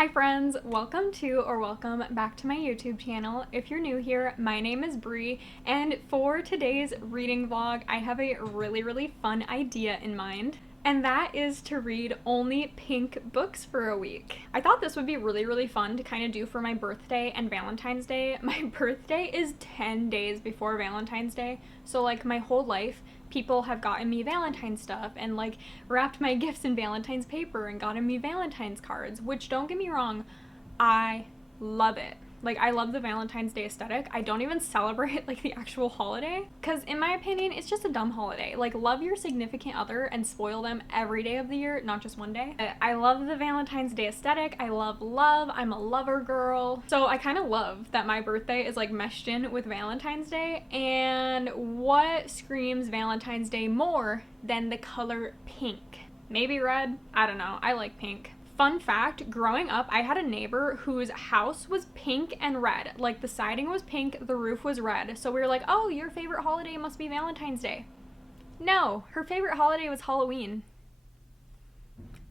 Hi friends, welcome back to my YouTube channel. If you're new here, my name is Brie, and for today's reading vlog, I have a really fun idea in mind. And that is to read only pink books for a week. I thought this would be really fun to kind of do for my birthday and Valentine's Day. My birthday is 10 days before Valentine's Day, so like my whole life, people have gotten me Valentine's stuff and like wrapped my gifts in Valentine's paper and gotten me Valentine's cards, which don't get me wrong, I love it. Like, I love the Valentine's Day aesthetic. I don't even celebrate, like, the actual holiday. Because, in my opinion, it's just a dumb holiday. Like, love your significant other and spoil them every day of the year, not just one day. I love the Valentine's Day aesthetic. I love love. I'm a lover girl. So, I kind of love that my birthday is, like, meshed in with Valentine's Day. And what screams Valentine's Day more than the color pink? Maybe red? I don't know. I like pink. Fun fact, growing up, I had a neighbor whose house was pink and red. Like, the siding was pink, the roof was red. So we were like, oh, your favorite holiday must be Valentine's Day. No, her favorite holiday was Halloween.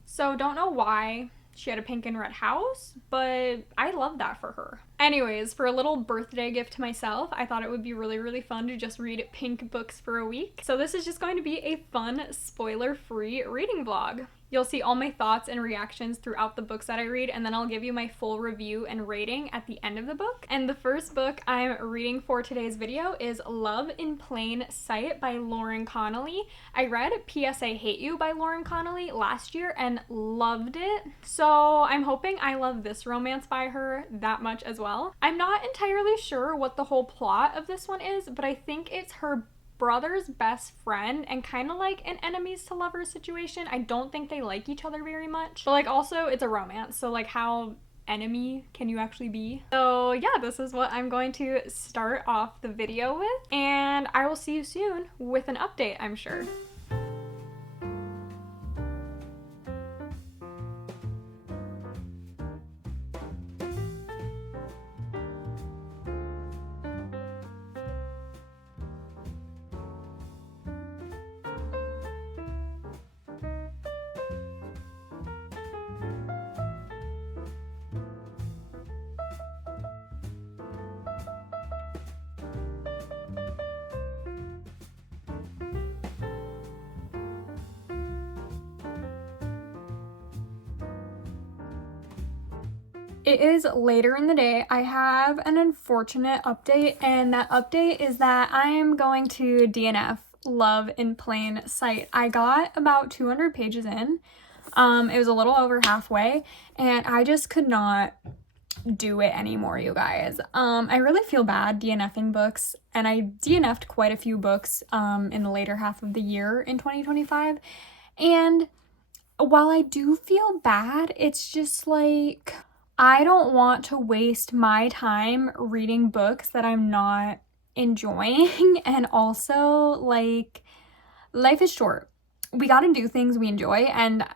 So don't know why she had a pink and red house, but I love that for her. Anyways, for a little birthday gift to myself, I thought it would be really fun to just read pink books for a week. So this is just going to be a fun, spoiler-free reading vlog. You'll see all my thoughts and reactions throughout the books that I read, and then I'll give you my full review and rating at the end of the book. And the first book I'm reading for today's video is Love in Plain Sight by Lauren Connolly. I read P.S. I Hate You by Lauren Connolly last year and loved it, so I'm hoping I love this romance by her that much as well. I'm not entirely sure what the whole plot of this one is, but I think it's her brother's best friend and kind of like an enemies to lovers situation. I don't think they like each other very much, but like also it's a romance, so like how enemy can you actually be? So yeah, this is what I'm going to start off the video with, and I will see you soon with an update, I'm sure. It is later in the day. I have an unfortunate update, and that update is that I am going to DNF Love in Plain Sight. I got about 200 pages in. It was a little over halfway, and I just could not do it anymore, you guys. I really feel bad DNFing books, and I DNF'd quite a few books in the later half of the year in 2025, and while I do feel bad, it's just like I don't want to waste my time reading books that I'm not enjoying. And also, like, life is short. We gotta do things we enjoy, and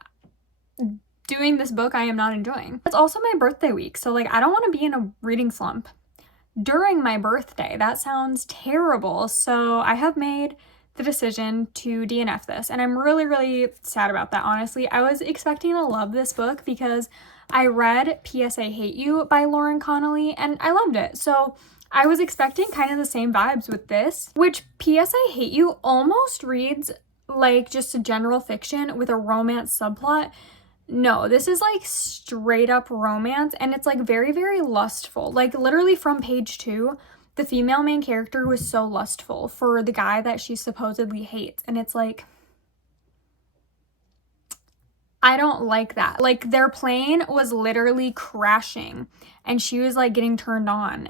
doing this book I am not enjoying. It's also my birthday week, so like I don't want to be in a reading slump during my birthday. That sounds terrible. So I have made the decision to DNF this, and I'm really sad about that, honestly. I was expecting to love this book because I read P.S. I Hate You by Lauren Connolly and I loved it. So I was expecting kind of the same vibes with this, which P.S. I Hate You almost reads like just a general fiction with a romance subplot. No, this is like straight up romance, and it's like very lustful. Like literally from page 2, the female main character was so lustful for the guy that she supposedly hates, and it's like, I don't like that. Like, their plane was literally crashing, and she was like getting turned on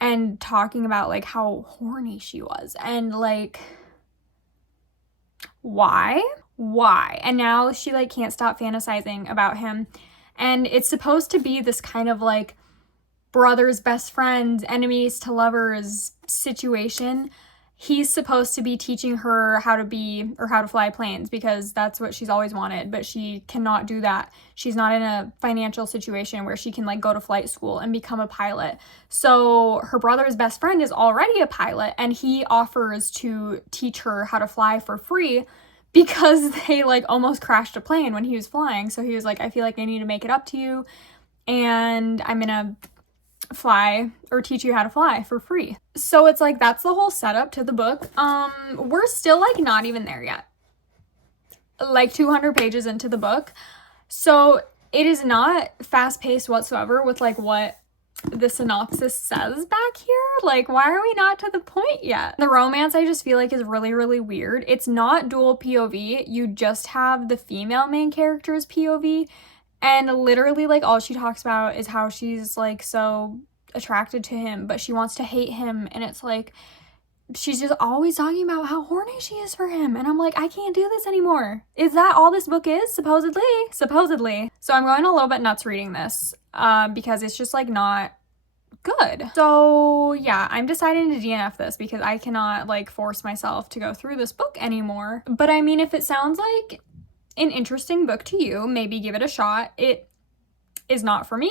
and talking about like how horny she was, and like, why? And now she like can't stop fantasizing about him, and it's supposed to be this kind of like brothers, best friends, enemies to lovers situation. He's supposed to be teaching her how to fly planes because that's what she's always wanted, but she cannot do that. She's not in a financial situation where she can like go to flight school and become a pilot. So her brother's best friend is already a pilot, and he offers to teach her how to fly for free because they like almost crashed a plane when he was flying. So he was like, I feel like I need to make it up to you. and I'm gonna fly or teach you how to fly for free. So it's like, that's the whole setup to the book. We're still like not even there yet, like 200 pages into the book. So it is not fast-paced whatsoever with like what the synopsis says back here. Like, why are we not to the point yet? The romance, I just feel like, is really, really weird. It's not dual POV. You just have the female main character's POV, and literally, like, all she talks about is how she's, like, so attracted to him, but she wants to hate him, and it's like, she's just always talking about how horny she is for him, and I'm like, I can't do this anymore. Is that all this book is? Supposedly. So I'm going a little bit nuts reading this, because it's just, like, not good. So yeah, I'm deciding to DNF this because I cannot, like, force myself to go through this book anymore. But I mean, if it sounds like an interesting book to you, maybe give it a shot. It is not for me.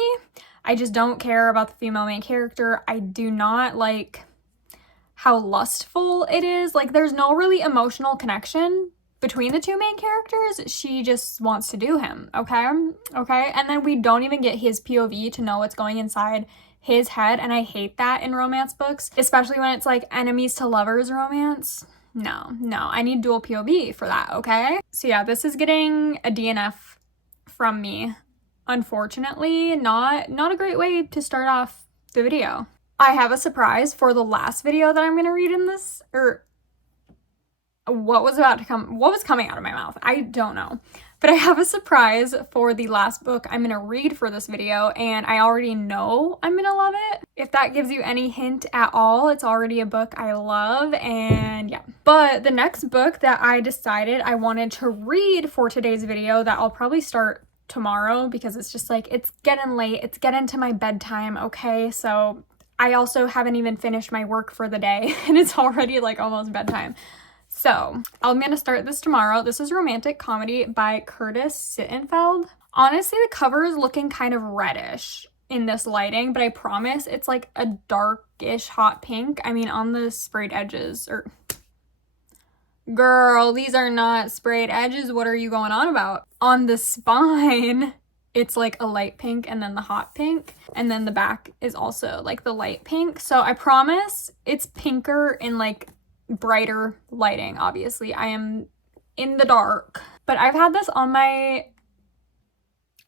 I just don't care about the female main character. I do not like how lustful it is. Like, there's no really emotional connection between the two main characters. She just wants to do him, okay? And then we don't even get his POV to know what's going inside his head, and I hate that in romance books, especially when it's like enemies to lovers romance. No, I need dual POV for that, okay? So yeah, this is getting a DNF from me. Unfortunately, not a great way to start off the video. I have a surprise for the last video that I'm gonna read in this, or what was coming out of my mouth, I don't know. But I have a surprise for the last book I'm gonna read for this video, and I already know I'm gonna love it. If that gives you any hint at all, it's already a book I love, and yeah. But the next book that I decided I wanted to read for today's video, that I'll probably start tomorrow because it's just like, it's getting late, it's getting to my bedtime, okay? So I also haven't even finished my work for the day, and it's already like almost bedtime. So I'm gonna start this tomorrow. This is Romantic Comedy by Curtis Sittenfeld. Honestly, the cover is looking kind of reddish in this lighting, but I promise it's like a darkish hot pink. I mean, on the sprayed edges, or girl, these are not sprayed edges. What are you going on about? On the spine, it's like a light pink and then the hot pink, and then the back is also like the light pink. So I promise it's pinker in like brighter lighting. Obviously I am in the dark, but I've had this on my,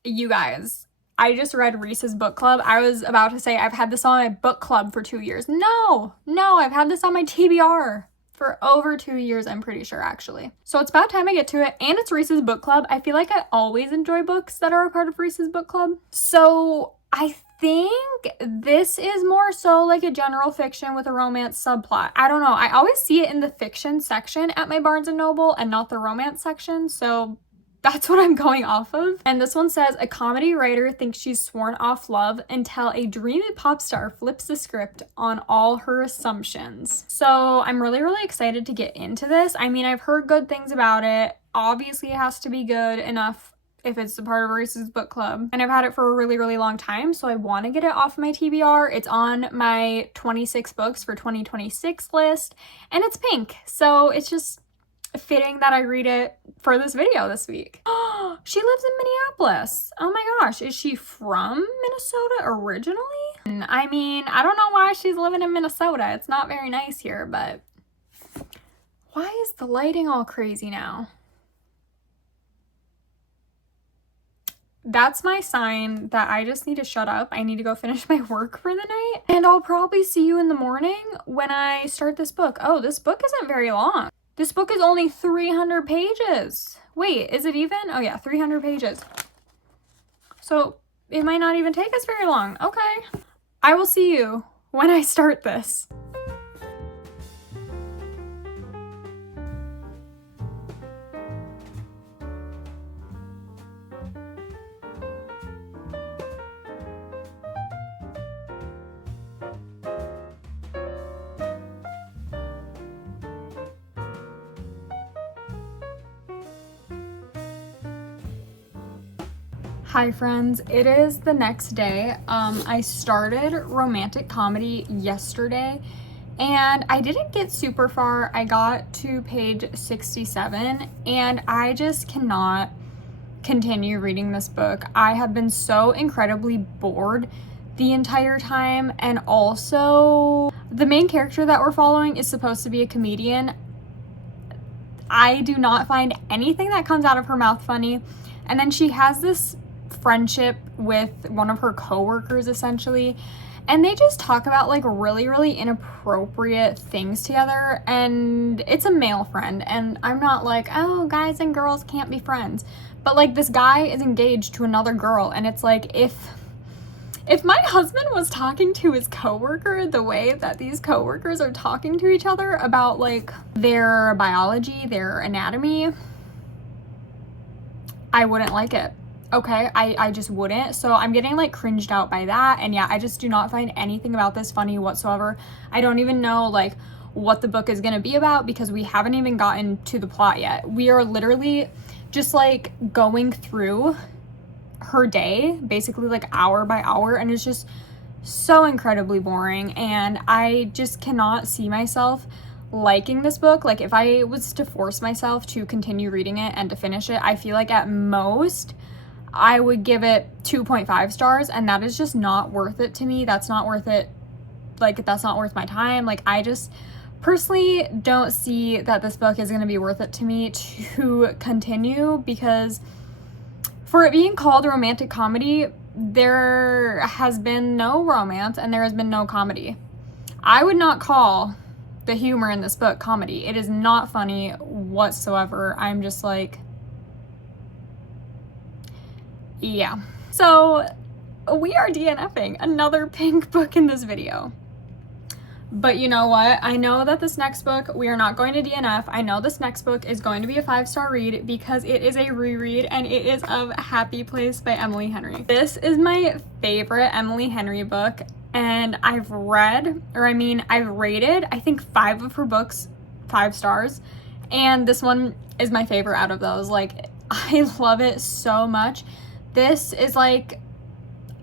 you guys, I just read Reese's Book Club. I was about to say I've had this on my book club for 2 years. No, I've had this on my TBR for over 2 years, I'm pretty sure, actually. So it's about time I get to it, and it's Reese's Book Club. I feel like I always enjoy books that are a part of Reese's Book Club. So I think this is more so like a general fiction with a romance subplot. I don't know. I always see it in the fiction section at my Barnes & Noble and not the romance section, so that's what I'm going off of. And this one says, a comedy writer thinks she's sworn off love until a dreamy pop star flips the script on all her assumptions. So I'm really, really excited to get into this. I mean, I've heard good things about it. Obviously, it has to be good enough if it's a part of Reese's Book Club. And I've had it for a really, really long time, so I want to get it off my TBR. It's on my 26 books for 2026 list, and it's pink. So it's just fitting that I read it for this video this week. She lives in Minneapolis. Oh my gosh, is she from Minnesota originally? I mean, I don't know why she's living in Minnesota. It's not very nice here, but why is the lighting all crazy now? That's my sign that I just need to shut up. I need to go finish my work for the night. And I'll probably see you in the morning when I start this book. Oh, this book isn't very long. This book is only 300 pages. Wait, is it even? Oh yeah, 300 pages. So it might not even take us very long. Okay. I will see you when I start this. Hi friends, it is the next day. I started Romantic Comedy yesterday and I didn't get super far. I got to page 67 and I just cannot continue reading this book. I have been so incredibly bored the entire time, and also the main character that we're following is supposed to be a comedian. I do not find anything that comes out of her mouth funny, and then she has this friendship with one of her coworkers essentially, and they just talk about like really inappropriate things together, and it's a male friend, and I'm not like, oh, guys and girls can't be friends, but like this guy is engaged to another girl, and it's like, if my husband was talking to his coworker the way that these coworkers are talking to each other about like their biology, their anatomy, I wouldn't like it. Okay, I just wouldn't. So I'm getting like cringed out by that, and yeah, I just do not find anything about this funny whatsoever. I don't even know like what the book is gonna be about because we haven't even gotten to the plot yet. We are literally just like going through her day, basically like hour by hour, and it's just so incredibly boring, and I just cannot see myself liking this book. Like if I was to force myself to continue reading it and to finish it, I feel like at most I would give it 2.5 stars, and that is just not worth it to me. That's not worth it. Like, that's not worth my time. Like, I just personally don't see that this book is going to be worth it to me to continue, because for it being called a romantic comedy, there has been no romance and there has been no comedy. I would not call the humor in this book comedy. It is not funny whatsoever. I'm just like, yeah. So we are DNFing another pink book in this video. But you know what? I know that this next book, we are not going to DNF. I know this next book is going to be a 5-star read because it is a reread, and it is of Happy Place by Emily Henry. This is my favorite Emily Henry book, and I've rated, I think 5 of her books 5 stars, and this one is my favorite out of those. Like, I love it so much. This is like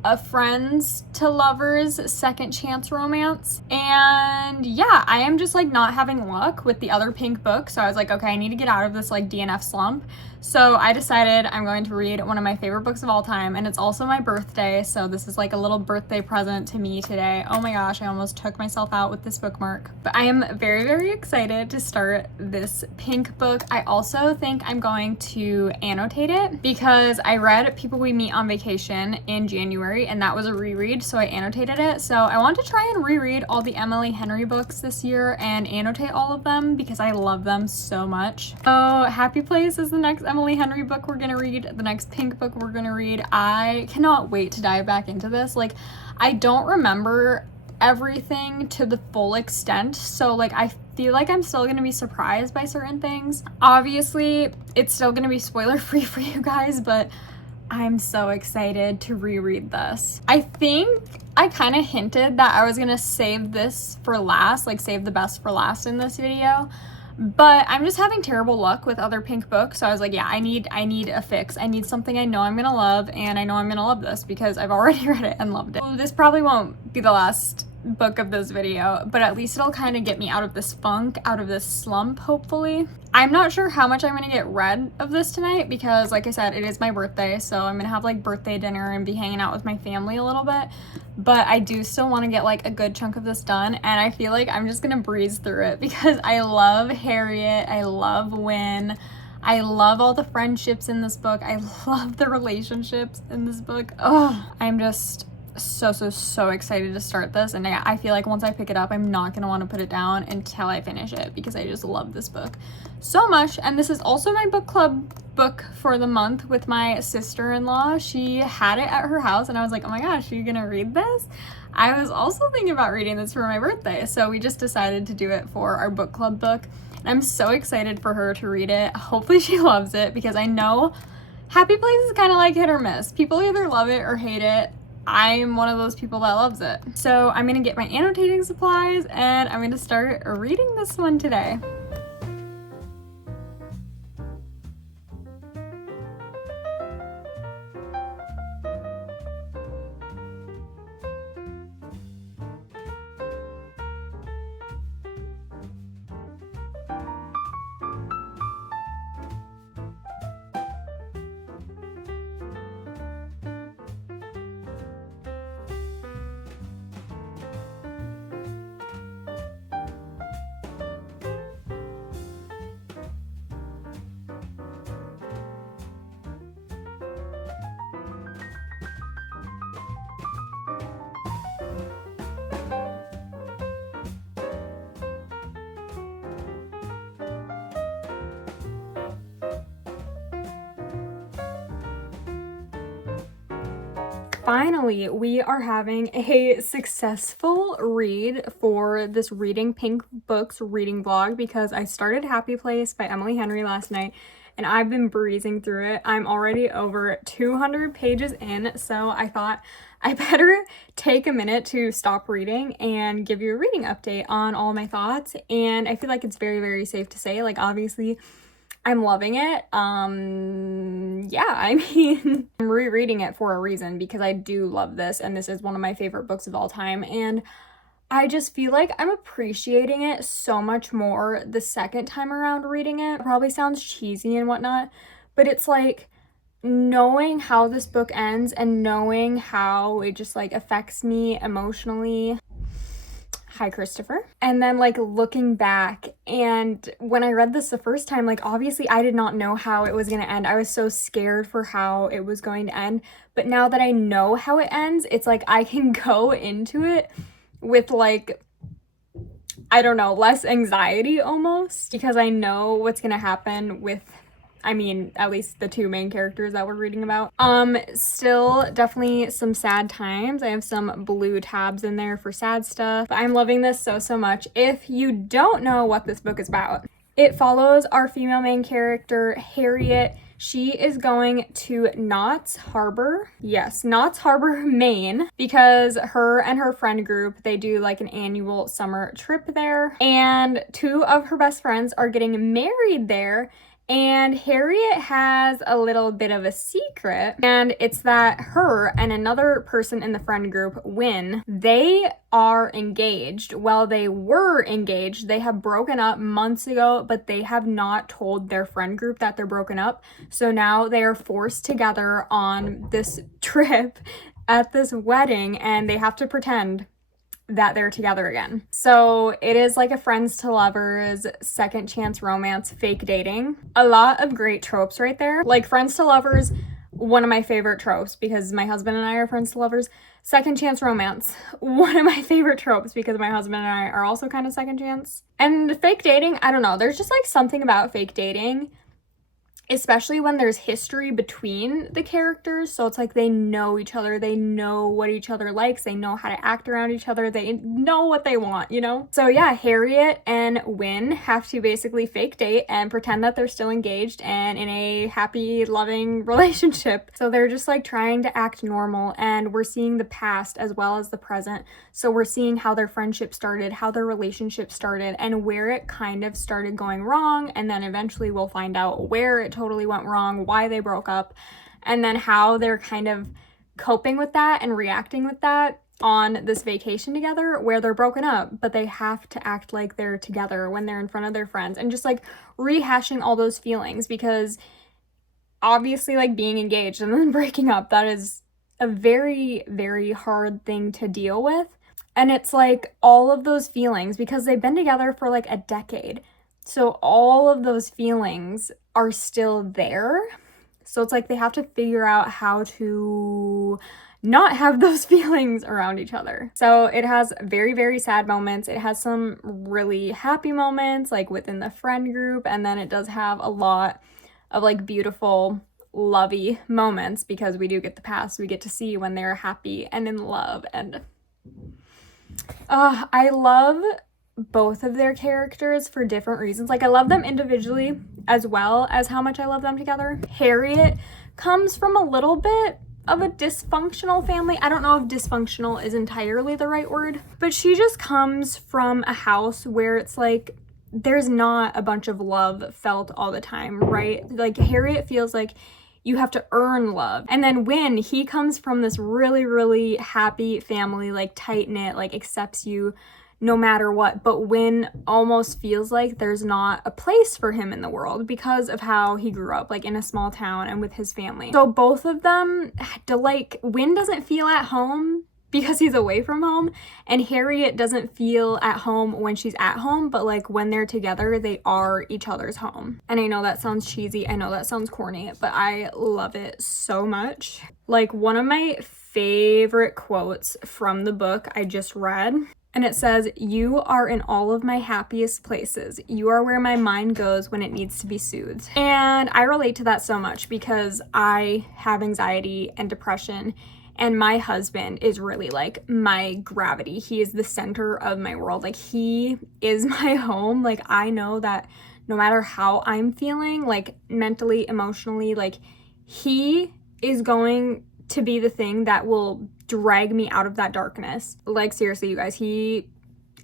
a friends to lovers second chance romance, and yeah, I am just like not having luck with the other pink book, so I was like, okay, I need to get out of this like DNF slump. So I decided I'm going to read one of my favorite books of all time, and it's also my birthday, so this is like a little birthday present to me today. Oh my gosh, I almost took myself out with this bookmark. But I am very excited to start this pink book. I also think I'm going to annotate it because I read People We Meet on Vacation in January, and that was a reread, so I annotated it. So I want to try and reread all the Emily Henry books this year and annotate all of them because I love them so much. So Happy Place is the next Emily Henry book we're gonna read, the next pink book we're gonna read. I cannot wait to dive back into this. Like, I don't remember everything to the full extent, so like I feel like I'm still gonna be surprised by certain things. Obviously, it's still gonna be spoiler free for you guys, but I'm so excited to reread this. I think I kind of hinted that I was gonna save this for last, like save the best for last in this video, but I'm just having terrible luck with other pink books, so I was like, yeah, I need a fix. I need something I know I'm gonna love, and I know I'm gonna love this because I've already read it and loved it. This probably won't be the last book of this video, but at least it'll kind of get me out of this funk, out of this slump, hopefully. I'm not sure how much I'm gonna get read of this tonight because, like I said, it is my birthday, so I'm gonna have like birthday dinner and be hanging out with my family a little bit, but I do still want to get like a good chunk of this done, and I feel like I'm just gonna breeze through it because I love Harriet, I love Wynn, I love all the friendships in this book, I love the relationships in this book. Oh, I'm just so excited to start this, and I feel like once I pick it up, I'm not gonna want to put it down until I finish it because I just love this book so much. And this is also my book club book for the month with my sister-in-law. She had it at her house, and I was like, oh my gosh, are you gonna read this? I was also thinking about reading this for my birthday, so we just decided to do it for our book club book, and I'm so excited for her to read it. Hopefully she loves it because I know Happy Place is kind of like hit or miss. People either love it or hate it. I'm one of those people that loves it. So I'm gonna get my annotating supplies and I'm gonna start reading this one today. finally, we are having a successful read for this Reading Pink Books reading vlog because I started Happy Place by Emily Henry last night and I've been breezing through it. I'm already over 200 pages in, so I thought I better take a minute to stop reading and give you a reading update on all my thoughts. And I feel like it's very, very safe to say, like, obviously I'm loving it. Yeah, I mean, I'm rereading it for a reason because I do love this, and this is one of my favorite books of all time, and I just feel like I'm appreciating it so much more the second time around reading it. It probably sounds cheesy and whatnot, but it's like knowing how this book ends and knowing how it just like affects me emotionally. Hi, Christopher. And then like looking back, and when I read this the first time, like obviously I did not know how it was going to end. I was so scared for how it was going to end. But now that I know how it ends, it's like I can go into it with like, I don't know, less anxiety almost, because I know what's going to happen with, I mean, at least the two main characters that we're reading about. Still definitely some sad times. I have some blue tabs in there for sad stuff, but I'm loving this so much. If you don't know what this book is about, it follows our female main character, Harriet. She is going to Knott's Harbor. Yes, Knott's Harbor, Maine, because her and her friend group, they do like an annual summer trip there. And two of her best friends are getting married there. And Harriet has a little bit of a secret, and it's that her and another person in the friend group, Wynn, they are engaged. Well, they were engaged. They have broken up months ago, but they have not told their friend group that they're broken up. So now they are forced together on this trip at this wedding, and they have to pretend that they're together again. So it is like a friends to lovers, second chance romance, fake dating. A lot of great tropes right there. Like friends to lovers, one of my favorite tropes because my husband and I are friends to lovers. Second chance romance, one of my favorite tropes because my husband and I are also kind of second chance. And fake dating, I don't know, there's just like something about fake dating, especially when there's history between the characters. So it's like they know each other, they know what each other likes, they know how to act around each other, they know what they want, you know? So yeah, Harriet and Wynn have to basically fake date and pretend that they're still engaged and in a happy, loving relationship. So they're just like trying to act normal, and we're seeing the past as well as the present. So we're seeing how their friendship started, how their relationship started, and where it kind of started going wrong, and then eventually we'll find out where it totally went wrong, why they broke up, and then how they're kind of coping with that and reacting with that on this vacation together where they're broken up, but they have to act like they're together when they're in front of their friends, and just like rehashing all those feelings, because obviously like being engaged and then breaking up, that is a very, very hard thing to deal with. And it's like all of those feelings, because they've been together for like a decade. So all of those feelings are still there. So it's like they have to figure out how to not have those feelings around each other. So it has very, very sad moments. It has some really happy moments like within the friend group. And then it does have a lot of like beautiful, lovey moments, because we do get the past. We get to see when they're happy and in love. And I love both of their characters for different reasons. Like I love them individually as well as how much I love them together. Harriet comes from a little bit of a dysfunctional family. I don't know if dysfunctional is entirely the right word, but she just comes from a house where it's like there's not a bunch of love felt all the time, right? Like Harriet feels like you have to earn love. And then Wynn, he comes from this really, really happy family, like tight-knit, like accepts you no matter what. But Wynn almost feels like there's not a place for him in the world because of how he grew up, like in a small town and with his family. So both of them, like Wynn doesn't feel at home because he's away from home, and Harriet doesn't feel at home when she's at home, but like when they're together, they are each other's home. And I know that sounds cheesy, I know that sounds corny, but I love it so much. Like one of my favorite quotes from the book I just read, and it says, "You are in all of my happiest places. You are where my mind goes when it needs to be soothed." And I relate to that so much because I have anxiety and depression. And my husband is really like my gravity. He is the center of my world. Like, he is my home. Like, I know that no matter how I'm feeling, like mentally, emotionally, like he is going to be the thing that will drag me out of that darkness. Like, seriously, you guys, he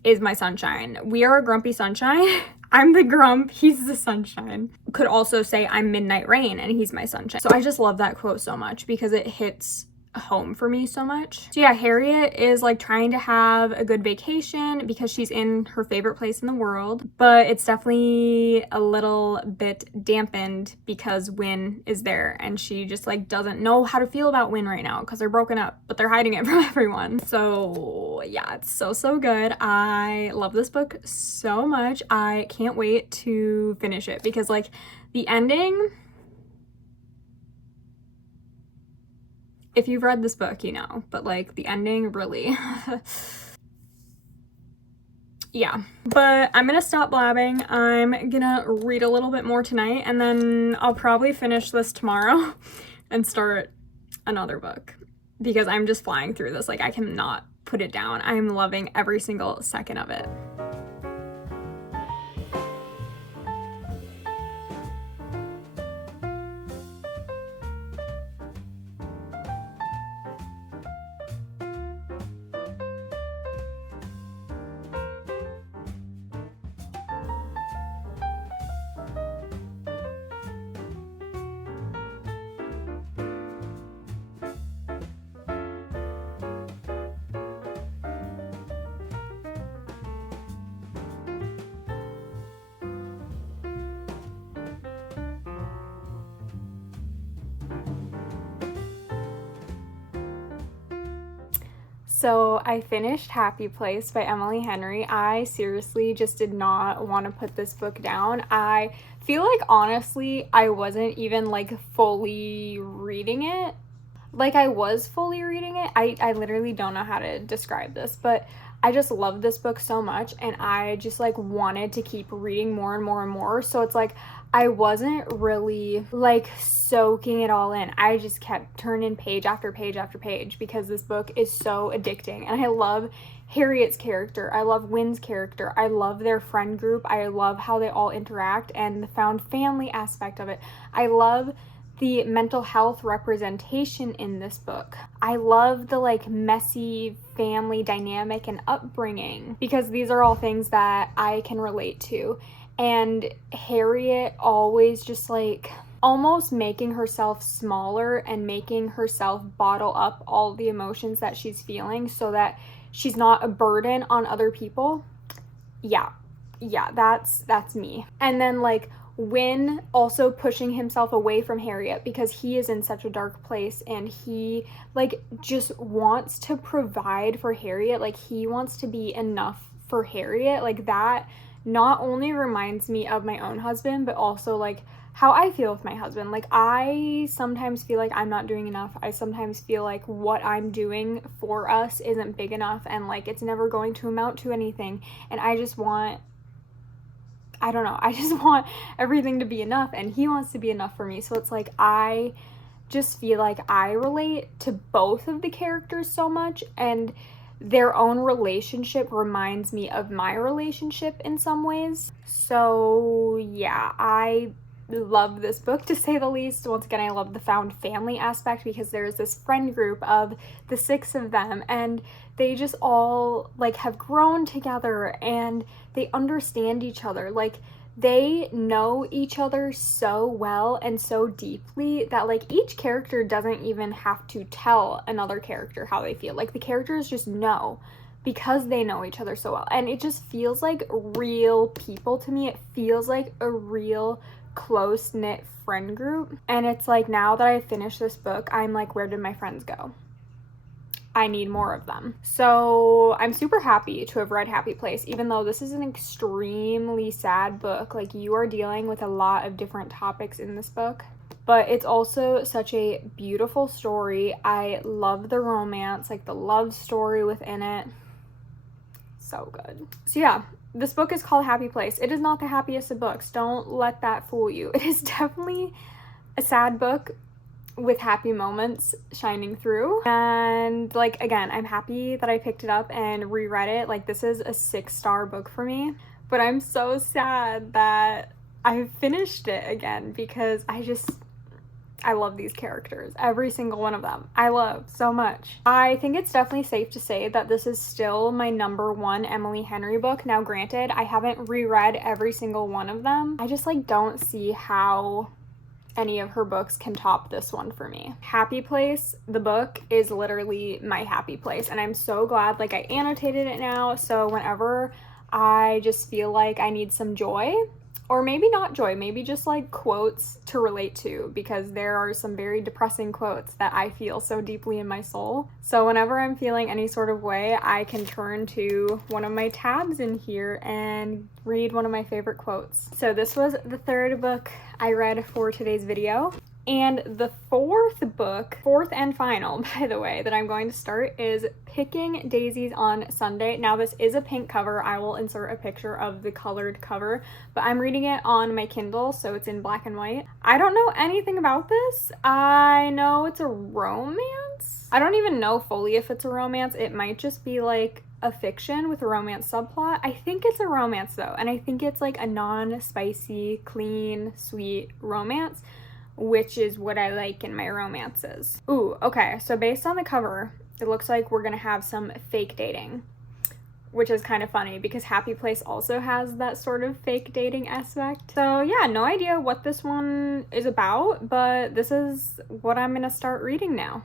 is my sunshine. We are a grumpy sunshine. I'm the grump, he's the sunshine. Could also say I'm midnight rain and he's my sunshine. So I just love that quote so much because it hits home for me so much. So yeah, Harriet is like trying to have a good vacation because she's in her favorite place in the world, but it's definitely a little bit dampened because Win is there and she just like doesn't know how to feel about Win right now because they're broken up, but they're hiding it from everyone. So yeah, it's so good. I love this book so much. I can't wait to finish it because like the ending, if you've read this book, you know, but like the ending really, yeah. But I'm gonna stop blabbing. I'm gonna read a little bit more tonight and then I'll probably finish this tomorrow and start another book because I'm just flying through this. Like, I cannot put it down. I'm loving every single second of it. So I finished Happy Place by Emily Henry. I seriously just did not want to put this book down. I feel like honestly I wasn't even like fully reading it. Like, I was fully reading it. I literally don't know how to describe this, but I just love this book so much and I just like wanted to keep reading more and more and more. So it's like I wasn't really like soaking it all in. I just kept turning page after page after page because this book is so addicting. And I love Harriet's character. I love Win's character. I love their friend group. I love how they all interact and the found family aspect of it. I love the mental health representation in this book. I love the like messy family dynamic and upbringing because these are all things that I can relate to. And Harriet always just like almost making herself smaller and making herself bottle up all the emotions that she's feeling so that she's not a burden on other people. Yeah, that's me. And then like Win also pushing himself away from Harriet because he is in such a dark place and he like just wants to provide for Harriet. Like, he wants to be enough for Harriet. Like, that not only reminds me of my own husband, but also like how I feel with my husband. Like, I sometimes feel like I'm not doing enough. I sometimes feel like what I'm doing for us isn't big enough and like it's never going to amount to anything. And I just want everything to be enough and he wants to be enough for me. So it's like I just feel like I relate to both of the characters so much and their own relationship reminds me of my relationship in some ways. So yeah, I love this book to say the least. Once again, I love the found family aspect because there's this friend group of the 6 of them and they just all like have grown together and they understand each other. Like, they know each other so well and so deeply that like each character doesn't even have to tell another character how they feel. Like, the characters just know because they know each other so well. And it just feels like real people to me. It feels like a real close-knit friend group. And it's like, now that I finished this book, I'm like, where did my friends go? I need more of them. So I'm super happy to have read Happy Place, even though this is an extremely sad book. Like, you are dealing with a lot of different topics in this book, but it's also such a beautiful story. I love the romance, like the love story within it. So good. So yeah, this book is called Happy Place. It is not the happiest of books. Don't let that fool you. It is definitely a sad book with happy moments shining through. And like, again, I'm happy that I picked it up and reread it. Like, this is a 6-star book for me, but I'm so sad that I finished it again because I love these characters. Every single one of them I love so much. I think it's definitely safe to say that this is still my #1 Emily Henry book. Now, granted, I haven't reread every single one of them. I just like don't see how any of her books can top this one for me. Happy Place, the book, is literally my happy place, and I'm so glad like I annotated it now, so whenever I just feel like I need some joy, or maybe not joy, maybe just like quotes to relate to, because there are some very depressing quotes that I feel so deeply in my soul. So whenever I'm feeling any sort of way, I can turn to one of my tabs in here and read one of my favorite quotes. So this was the 3rd book I read for today's video. And the 4th book, 4th and final, by the way, that I'm going to start is Picking Daisies on Sunday. Now, this is a pink cover. I will insert a picture of the colored cover, but I'm reading it on my Kindle, so it's in black and white. I don't know anything about this. I know it's a romance. I don't even know fully if it's a romance. It might just be like a fiction with a romance subplot. I think it's a romance though, and I think it's like a non-spicy, clean, sweet romance, which is what I like in my romances. Ooh, okay, so based on the cover, it looks like we're gonna have some fake dating, which is kind of funny because Happy Place also has that sort of fake dating aspect. So yeah, no idea what this one is about, but this is what I'm gonna start reading now.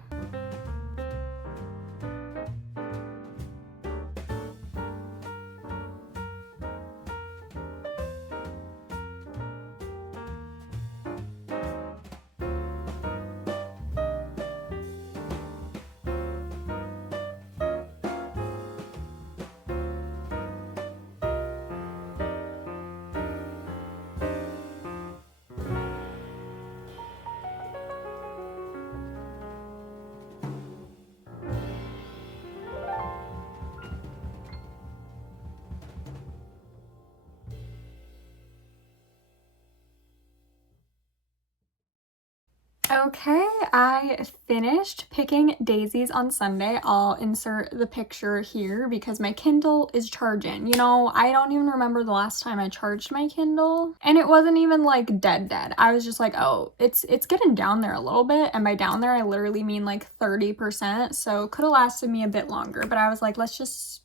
Okay, I finished Picking Daisies on Sunday. I'll insert the picture here because my Kindle is charging. You know, I don't even remember the last time I charged my Kindle, and it wasn't even like dead. I was just like, oh, it's getting down there a little bit, and by down there I literally mean like 30%, so could have lasted me a bit longer, but I was like, let's just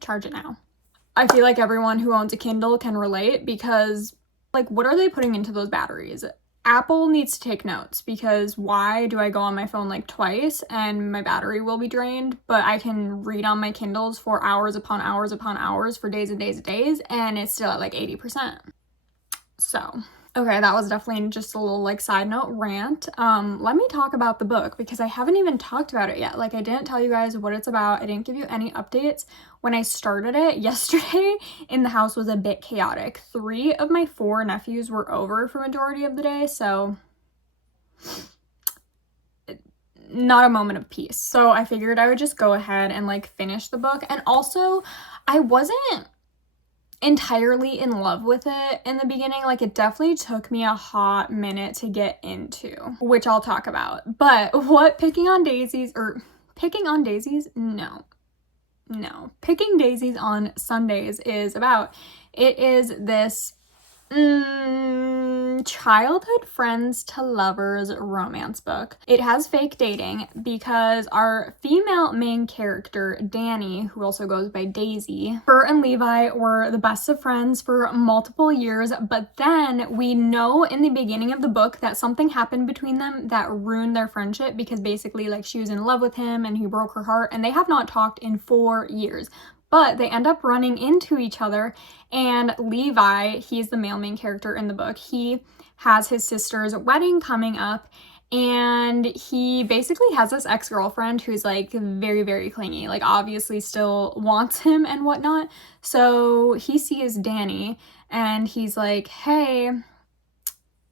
charge it now. I feel like everyone who owns a Kindle can relate because, like, what are they putting into those batteries? Apple needs to take notes, because why do I go on my phone like twice and my battery will be drained, but I can read on my Kindles for hours upon hours upon hours for days and days and days, and it's still at like 80%. So, okay, that was definitely just a little like side note rant. Let me talk about the book because I haven't even talked about it yet. Like, I didn't tell you guys what it's about. I didn't give you any updates. When I started it yesterday, in the house was a bit chaotic. 3 of my 4 nephews were over for majority of the day, so not a moment of peace. So I figured I would just go ahead and like finish the book. And also, I wasn't entirely in love with it in the beginning. Like, it definitely took me a hot minute to get into, which I'll talk about. But what Picking Daisies on Sundays is about, it is this childhood friends to lovers romance book. It has fake dating because our female main character, Danny, who also goes by Daisy, her and Levi were the best of friends for multiple years, but then we know in the beginning of the book that something happened between them that ruined their friendship, because basically like she was in love with him and he broke her heart, and they have not talked in 4 years. But they end up running into each other, and Levi, he's the male main character in the book, he has his sister's wedding coming up, and he basically has this ex-girlfriend who's like very, very clingy, like obviously still wants him and whatnot. So he sees Danny and he's like, hey,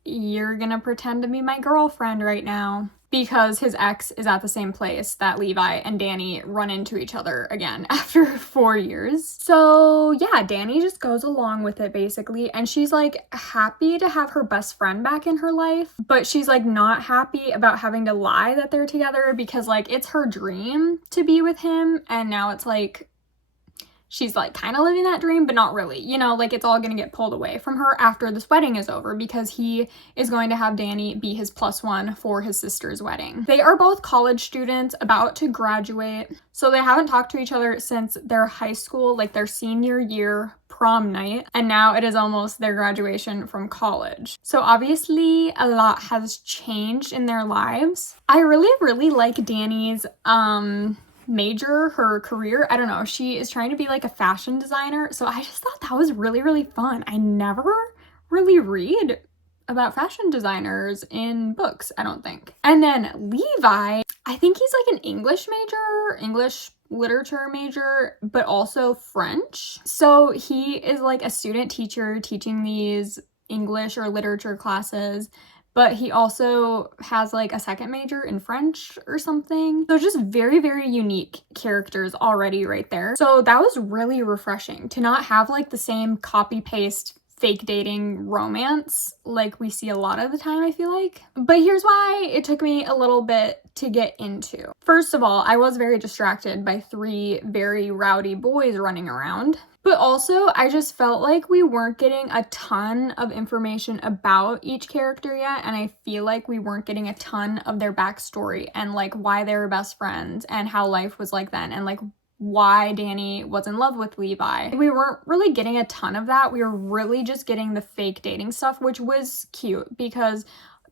you're gonna pretend to be my girlfriend right now. because his ex is at the same place that Levi and Danny run into each other again after 4 years. So yeah, Danny just goes along with it basically, and she's like happy to have her best friend back in her life, but she's like not happy about having to lie that they're together because like it's her dream to be with him, and now it's like she's like kind of living that dream, but not really, you know, like it's all gonna get pulled away from her after this wedding is over because he is going to have Danny be his +1 for his sister's wedding. They are both college students about to graduate, so they haven't talked to each other since their high school, like their senior year prom night, and now it is almost their graduation from college. So obviously a lot has changed in their lives. I really like Danny's major, her career. I don't know, she is trying to be like a fashion designer, so I just thought that was really fun. I never really read about fashion designers in books, I don't think. And then Levi, I think he's like an English major, English literature major, but also French. So he is like a student teacher teaching these English or literature classes, but he also has like a second major in French or something. So just very unique characters already right there. So that was really refreshing to not have like the same copy-paste fake dating romance like we see a lot of the time, I feel like. But here's why it took me a little bit to get into. First of all, I was very distracted by 3 very rowdy boys running around. But also, I just felt like we weren't getting a ton of information about each character yet, and I feel like we weren't getting a ton of their backstory and like why they were best friends and how life was like then, and like why Danny was in love with Levi. We weren't really getting a ton of that. We were really just getting the fake dating stuff, which was cute because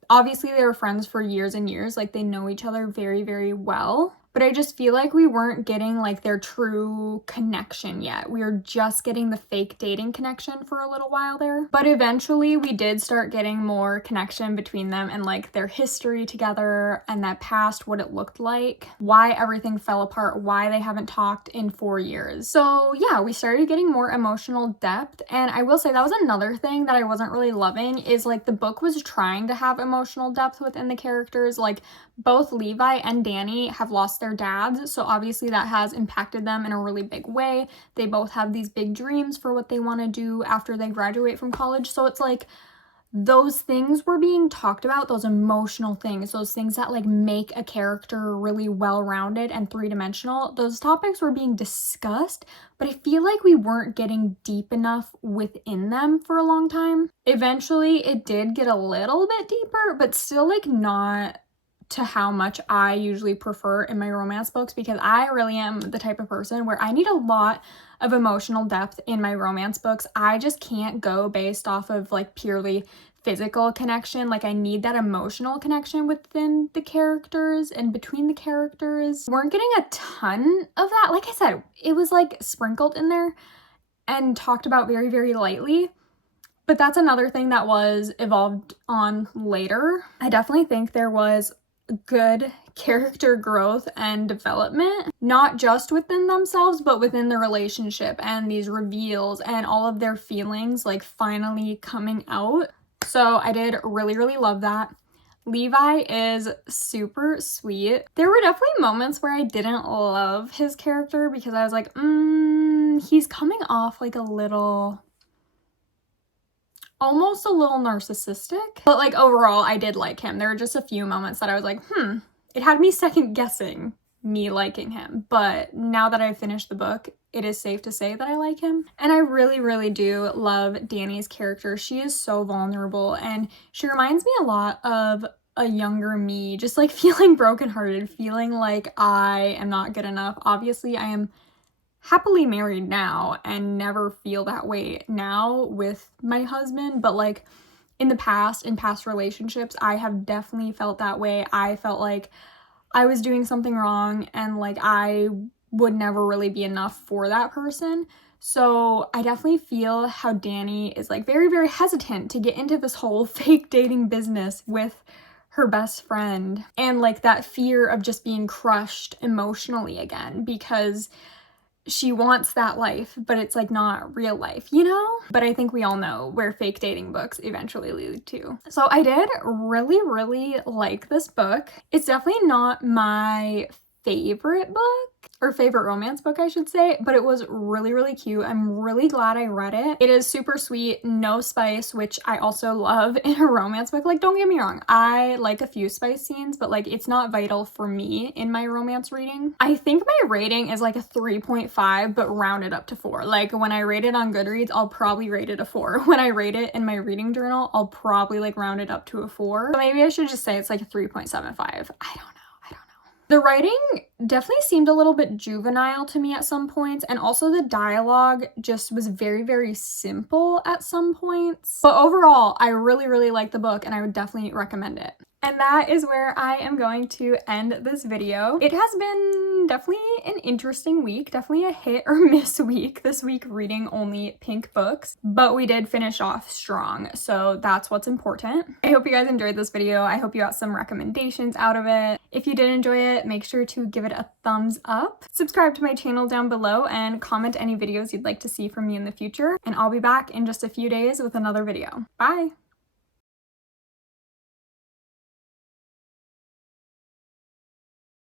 obviously they were friends for years and years, like they know each other very well. But I just feel like we weren't getting like their true connection yet. We were just getting the fake dating connection for a little while there. But eventually we did start getting more connection between them and like their history together and that past, what it looked like, why everything fell apart, why they haven't talked in 4 years. So yeah, we started getting more emotional depth. And I will say that was another thing that I wasn't really loving, is like the book was trying to have emotional depth within the characters. Like both Levi and Danny have lost their dads, so obviously that has impacted them in a really big way. They both have these big dreams for what they want to do after they graduate from college, so it's like those things were being talked about, those emotional things, those things that like make a character really well-rounded and three-dimensional. Those topics were being discussed, but I feel like we weren't getting deep enough within them for a long time. Eventually it did get a little bit deeper, but still like not to how much I usually prefer in my romance books, because I really am the type of person where I need a lot of emotional depth in my romance books. I just can't go based off of like purely physical connection. Like I need that emotional connection within the characters and between the characters. Weren't getting a ton of that. Like I said, it was like sprinkled in there and talked about very lightly. But that's another thing that was evolved on later. I definitely think there was good character growth and development, not just within themselves, but within the relationship and these reveals and all of their feelings like finally coming out. So I did really love that. Levi is super sweet. There were definitely moments where I didn't love his character because I was like, he's coming off like a little, almost a little narcissistic. But like overall, I did like him. There were just a few moments that I was like, it had me second guessing me liking him. But now that I've finished the book, it is safe to say that I like him. And I really do love Danny's character. She is so vulnerable and she reminds me a lot of a younger me, just like feeling brokenhearted, feeling like I am not good enough. Obviously, I am happily married now and never feel that way now with my husband, but like in the past, in past relationships, I have definitely felt that way. I felt like I was doing something wrong and like I would never really be enough for that person. So I definitely feel how Danny is like very hesitant to get into this whole fake dating business with her best friend, and like that fear of just being crushed emotionally again, because she wants that life, but it's like not real life, you know? But I think we all know where fake dating books eventually lead to. So I did really, really like this book. It's definitely not my favorite book, or favorite romance book, I should say, but it was really, really cute. I'm really glad I read it. It is super sweet, no spice, which I also love in a romance book. Like, don't get me wrong, I like a few spice scenes, but like it's not vital for me in my romance reading. I think my rating is like a 3.5, but rounded up to 4. Like when I rate it on Goodreads, I'll probably rate it a 4. When I rate it in my reading journal, I'll probably like round it up to a 4. So maybe I should just say it's like a 3.75. I don't know. The writing definitely seemed a little bit juvenile to me at some points, and also the dialogue just was very, very simple at some points. But overall, I really, really like the book and I would definitely recommend it. And that is where I am going to end this video. It has been definitely an interesting week, definitely a hit or miss week this week reading only pink books, but we did finish off strong, so that's what's important. I hope you guys enjoyed this video. I hope you got some recommendations out of it. If you did enjoy it, make sure to give it a thumbs up, subscribe to my channel down below, and comment any videos you'd like to see from me in the future, and I'll be back in just a few days with another video. Bye!